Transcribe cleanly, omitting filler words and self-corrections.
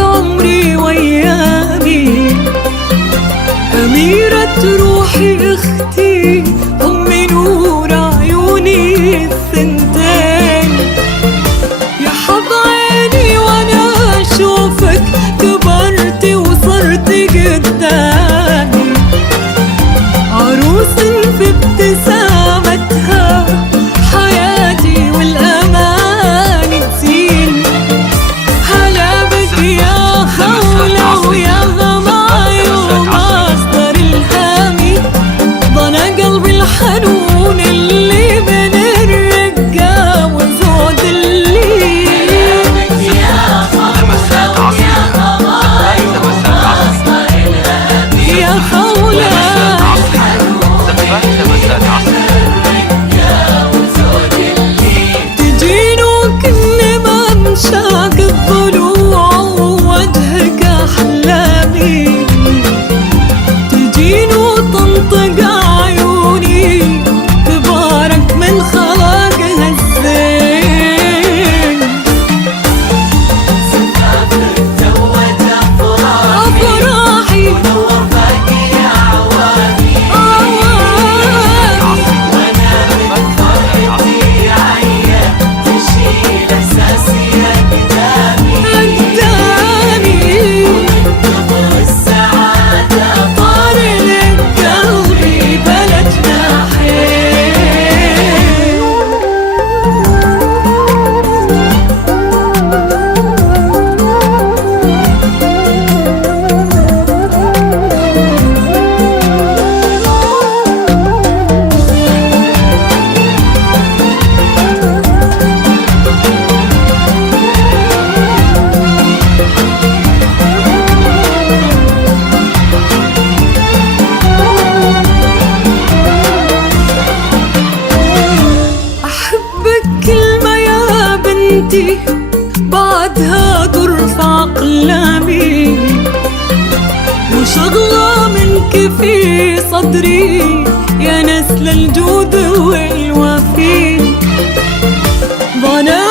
عمري وأيامي، أميرة روحي أختي، أمي نور عيوني الثنتين. يا حظ عيني وأنا أشوفك كبرتي وصرتي قدامي، عروس في ابتسامتها حياتي والأمان تزين. هلا بك يا خولة ويا غماي ومصدر الهامي، ضنا قلبي الحنون اللي بين الرقة وزود اللين. يا خولة ويا غماي ومصدر الهامي، يا خولة تجين وكل ممشاك الضلوع ووجهك أحلامي، تجين وتنطق عيوني تبارك من خلقها الزين. سفافك زود أفراحي ونور باقي أعوامي، وأنا من فرحتي عيا تشيل إحساسي أقدامي، ومن قبر السعادة طار لك قلبي بلا جناحين. أحبك كلمة يا بنتي بعدها ترفع أقلامي، وشغلة منك في صدري يا نسل الجود والوفي. ضنا